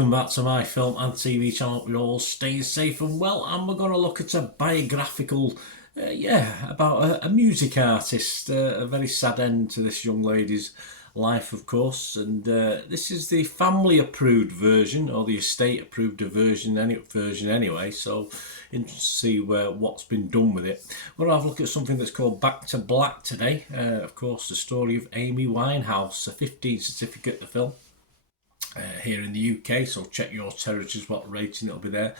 welcome back to my film and TV channel. We're all staying safe and well, and we're going to look at a biographical, about a music artist. A very sad end to this young lady's life, of course, and this is the family-approved version, or the estate-approved version anyway, so interested to see what's been done with it. We're going to have a look at something that's called Back to Black today. Of course, the story of Amy Winehouse, a 15 certificate, the film. Here in the UK, so check your territories what rating it'll be there.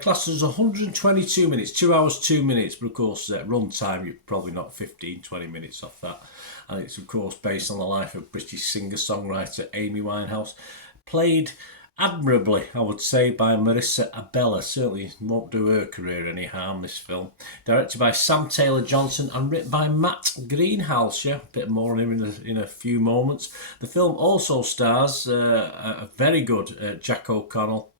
Class is 122 minutes, 2 hours 2 minutes, but of course run time you're probably not 15-20 minutes off that, and it's of course based on the life of British singer-songwriter Amy Winehouse, played admirably, I would say, by Marissa Abela. Certainly won't do her career any harm, this film. Directed by Sam Taylor-Johnson and written by Matt Greenhouse. Yeah, a bit more on him in a few moments. The film also stars a very good Jack O'Connell,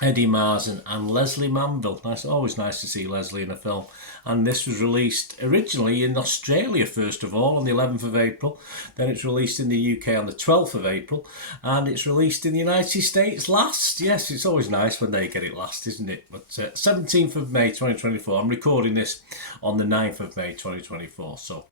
Eddie Marsan and Leslie Manville. Always nice to see Leslie in a film. And this was released originally in Australia, first of all, on the 11th of April. Then it's released in the UK on the 12th of April. And it's released in the United States last. Yes, it's always nice when they get it last, isn't it? But 17th of May 2024. I'm recording this on the 9th of May 2024. So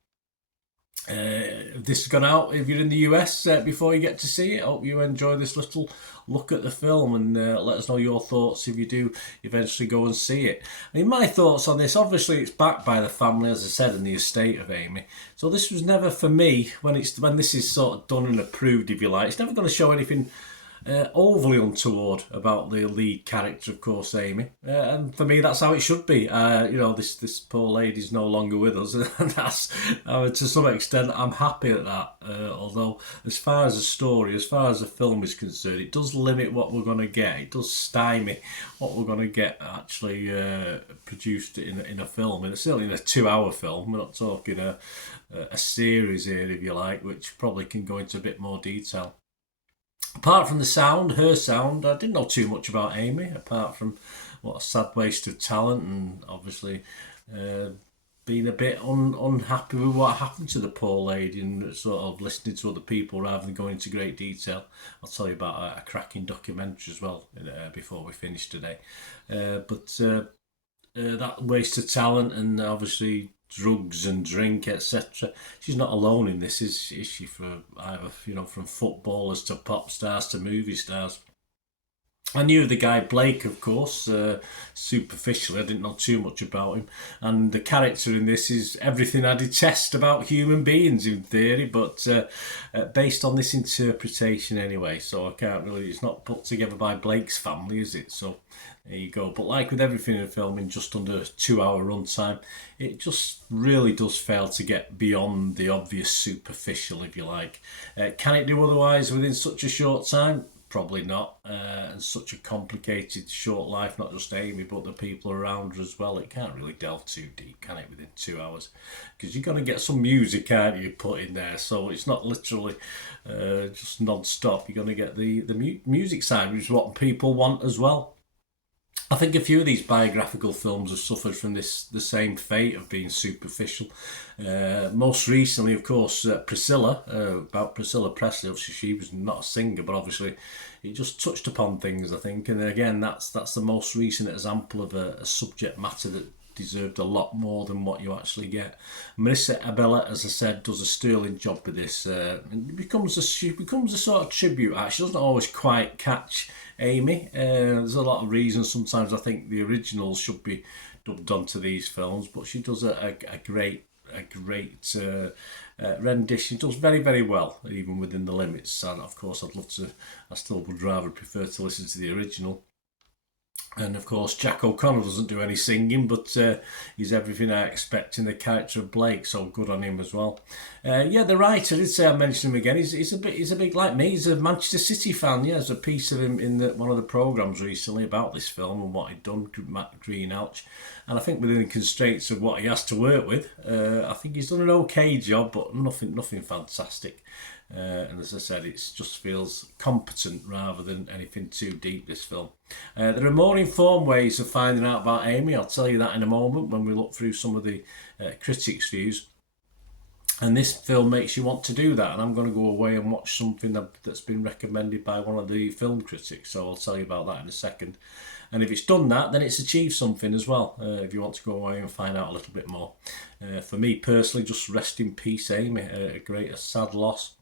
this has gone out if you're in the US before you get to see it. Hope you enjoy this little look at the film, and let us know your thoughts if you do eventually go and see it. I mean, my thoughts on this, obviously it's backed by the family, as I said, and the estate of Amy. So this was never, for me, when this is sort of done and approved, if you like, it's never going to show anything overly untoward about the lead character, of course, Amy. And for me, that's how it should be. This poor lady's no longer with us, and that's to some extent I'm happy at that. Although, as far as the story, as far as the film is concerned, it does limit what we're going to get. It does stymie what we're going to get actually produced in a film, and certainly in a 2-hour film. We're not talking a series here, if you like, which probably can go into a bit more detail. Apart from the sound, her sound, I didn't know too much about Amy, apart from what a sad waste of talent, and obviously being a bit unhappy with what happened to the poor lady, and sort of listening to other people rather than going into great detail. I'll tell you about a cracking documentary as well before we finish today. But that waste of talent, and obviously drugs and drink, etc. She's not alone in this, is she? For either, from footballers to pop stars to movie stars. I knew the guy Blake, of course, superficially. I didn't know too much about him. And the character in this is everything I detest about human beings, in theory, but based on this interpretation anyway. So I can't really, it's not put together by Blake's family, is it? So there you go. But like with everything in film, in just under a 2-hour runtime, it just really does fail to get beyond the obvious superficial, if you like. Can it do otherwise within such a short time? Probably not. And such a complicated, short life, not just Amy, but the people around her as well. It can't really delve too deep, can it, within 2 hours? Because you're going to get some music, aren't you, put in there. So it's not literally just non-stop. You're going to get the music side, which is what people want as well. I think a few of these biographical films have suffered from the same fate of being superficial. Most recently, of course, Priscilla, about Priscilla Presley. Obviously, she was not a singer, but obviously it just touched upon things, I think. And again, that's the most recent example of a subject matter that deserved a lot more than what you actually get. Marissa Abela, as I said, does a sterling job with this. It becomes a sort of tribute act. She doesn't always quite catch Amy. There's a lot of reasons. Sometimes I think the originals should be dubbed onto these films, but she does a great rendition. Does very, very well, even within the limits. And of course, I still would rather prefer to listen to the original. And of course, Jack O'Connell doesn't do any singing, but he's everything I expect in the character of Blake, so good on him as well. The writer, I did say I'd mention him again. He's a bit like me. He's a Manchester City fan. Yeah, there's a piece of him in one of the programmes recently about this film and what he'd done, Matt Greenhouse. And I think within the constraints of what he has to work with, I think he's done an okay job, but nothing fantastic. And as I said, it just feels competent rather than anything too deep, this film. There are more informed ways of finding out about Amy. I'll tell you that in a moment when we look through some of the critics' views. And this film makes you want to do that, and I'm going to go away and watch something that's been recommended by one of the film critics, so I'll tell you about that in a second. And if it's done that, then it's achieved something as well, if you want to go away and find out a little bit more. For me personally, just rest in peace, Amy, a sad loss.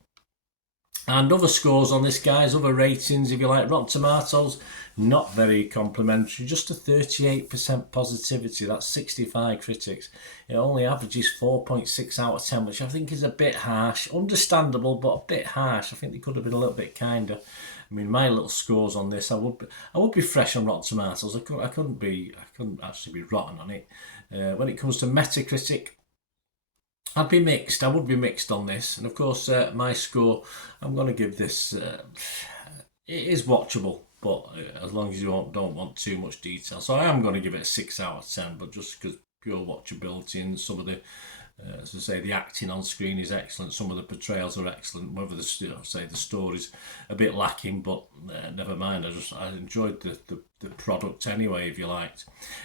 And other scores on this, guys, other ratings, if you like. Rotten Tomatoes, not very complimentary, just a 38% positivity. That's 65 critics. It only averages 4.6 out of 10, which I think is a bit harsh. Understandable, but a bit harsh. I think they could have been a little bit kinder. I mean, my little scores on this, I would be fresh on Rotten Tomatoes. I couldn't actually be rotten on it. When it comes to Metacritic, I'd be mixed. I would be mixed on this, and of course, my score. I'm going to give this. It is watchable, but as long as you don't want too much detail, so I am going to give it a 6 out of 10. But just because pure watchability and some of the, as I say, the acting on screen is excellent. Some of the portrayals are excellent. Whether the the story's a bit lacking, but never mind. I enjoyed the product anyway, if you liked.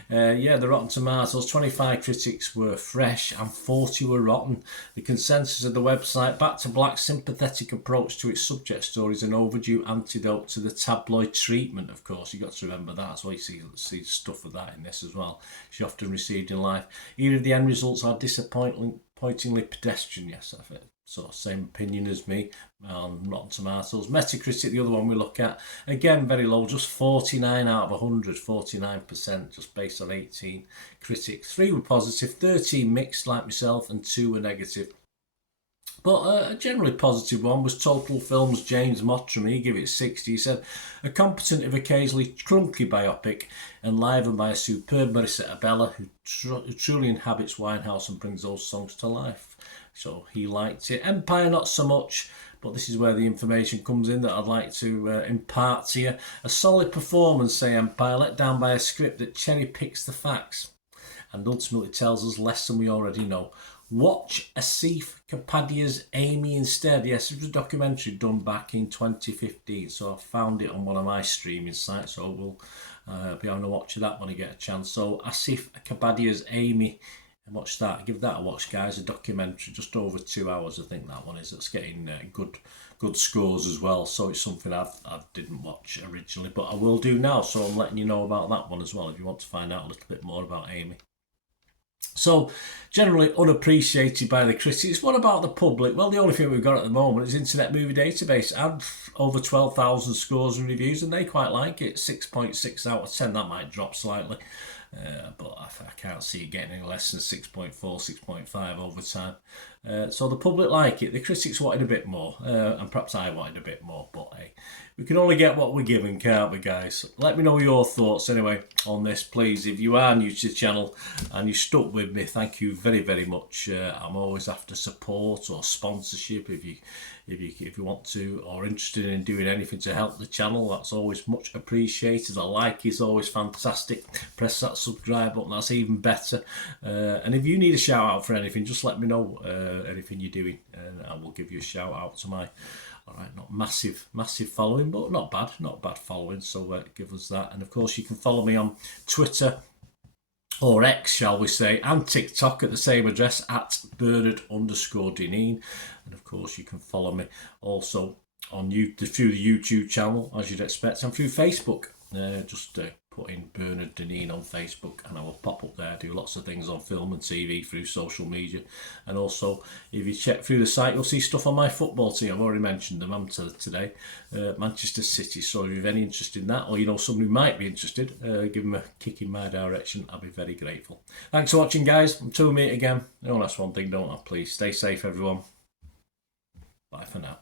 The Rotten Tomatoes, 25 critics were fresh and 40 were rotten. The consensus of the website: Back to Black's sympathetic approach to its subject story is an overdue antidote to the tabloid treatment. Of course, you got to remember that. That's why you see stuff of that in this as well. She often received in life. Even if the end results are disappointingly pedestrian, yes, I think. So same opinion as me on Rotten Tomatoes. Metacritic, the other one we look at, again very low, just 49 out of 100, 49%, just based on 18 critics. 3 were positive, 13 mixed like myself, and 2 were negative. But a generally positive one was Total Films' James Mottram. He gave it 60. He said, a competent if occasionally clunky biopic, enlivened by a superb Marissa Abella who truly inhabits Winehouse and brings those songs to life. So he liked it. Empire, not so much, but this is where the information comes in that I'd like to impart to you. A solid performance, say Empire, let down by a script that cherry picks the facts and ultimately tells us less than we already know. Watch Asif Kapadia's Amy instead. Yes, it was a documentary done back in 2015, so I found it on one of my streaming sites, so we'll be able to watch that when I get a chance. So Asif Kapadia's Amy, and watch that. Give that a watch, guys. A documentary, just over 2 hours, I think that one is. It's getting good scores as well. So it's something I didn't watch originally, but I will do now. So I'm letting you know about that one as well if you want to find out a little bit more about Amy. So, generally unappreciated by the critics. What about the public? Well, the only thing we've got at the moment is Internet Movie Database. And over 12,000 scores and reviews, and they quite like it. 6.6 out of 10. That might drop slightly. But I can't see it getting any less than 6.4, 6.5 over time. So the public like it. The critics wanted a bit more, and perhaps I wanted a bit more. But hey, we can only get what we're given, can't we, guys? Let me know your thoughts anyway on this, please. If you are new to the channel and you stuck with me, thank you very, very much. I'm always after support or sponsorship if you want to, or interested in doing anything to help the channel. That's always much appreciated. A like is always fantastic. Press that subscribe button, that's even better. And if you need a shout out for anything, just let me know anything you're doing, and I will give you a shout out to my, all right, not massive following, but not bad following. So give us that. And of course, you can follow me on Twitter, or X, shall we say, and TikTok at the same address, at Bernard_Dineen. And of course, you can follow me also on through the YouTube channel, as you'd expect, and through Facebook. Just put in Bernard Dineen on Facebook and I will pop up there. I do lots of things on film and TV through social media. And also, if you check through the site, you'll see stuff on my football team. I've already mentioned them today. Manchester City. So if you have any interest in that, or you know someone who might be interested, give them a kick in my direction. I'll be very grateful. Thanks for watching, guys. Until we meet again, that's one thing, don't I? Please stay safe, everyone. Bye for now.